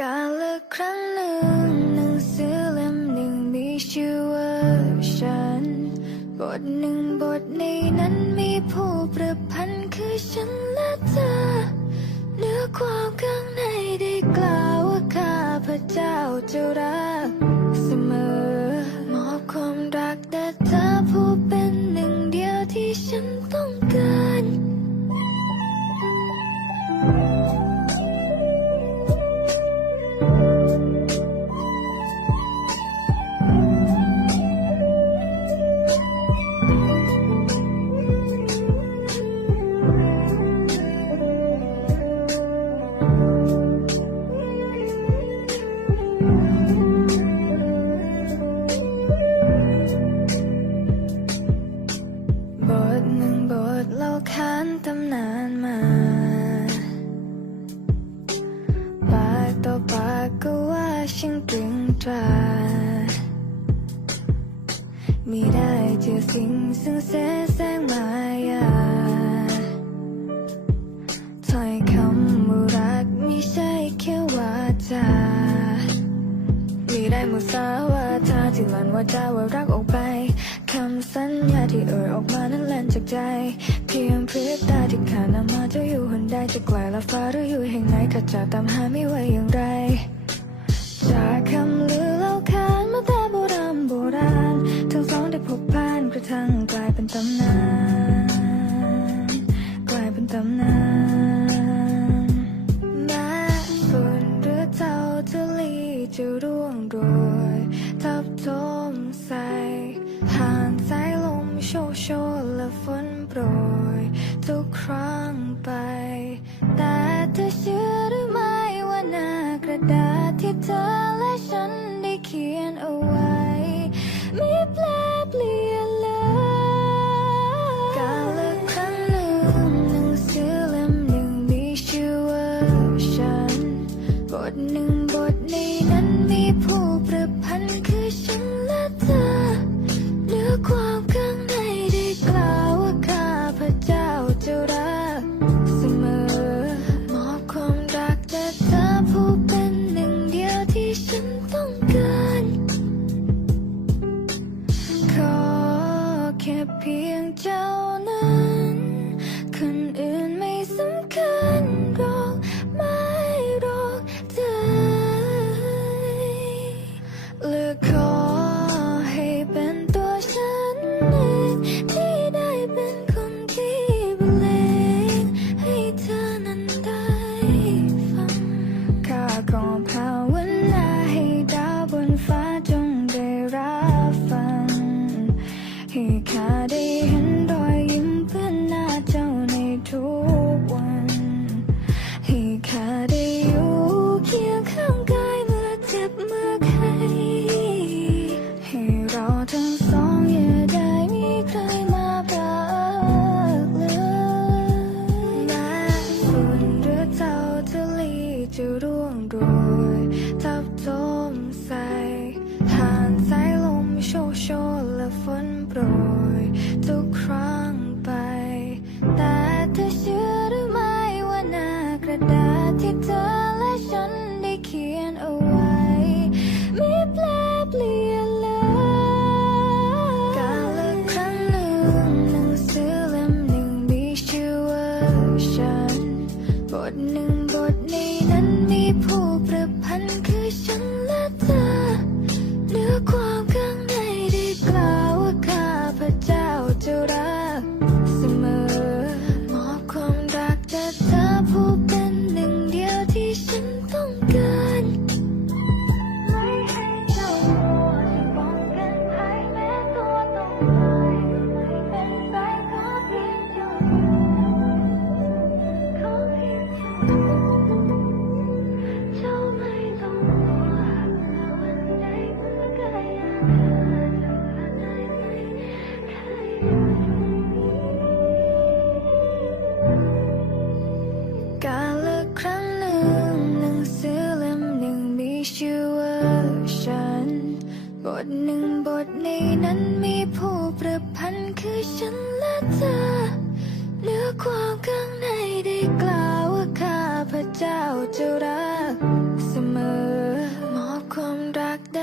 กาละครั้งหนึ่งหนังสือเล่มหนึ่งมีชื่อว่าฉัน บทหนึ่งบทในนั้น 心挣扎，ไม่ได้เจอสิ่งซึ่งแสแสงมายาถ้อยคำว่ารักม่ใช่แค่วาจาม่ได้มุสาวาทาที่ลั่นวาจาว่ารักออกไปคำสัญญาที่เอ่ยออกมานั้นแล่นจากใจ เพียงพริบตาที่ขานำมาจะอยู่หันได้จะไกลละฟ้าหรืออยู่แห่งไหนข้าจะตามหาไม่ไหวอย่างไร จากคำลือเล่าขานมาแต่โบราณโบราณทั้งสองได้พบผ่านกระทั่งกลายเป็นตำนาน กลายเป็นตำนานม้ฝนหรือเจ้าจะลีจะร่วงโรยทับทมใสผ่านสายลมโชโชและฝนโปรยทุกครั้งไป 也凭将。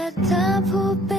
ah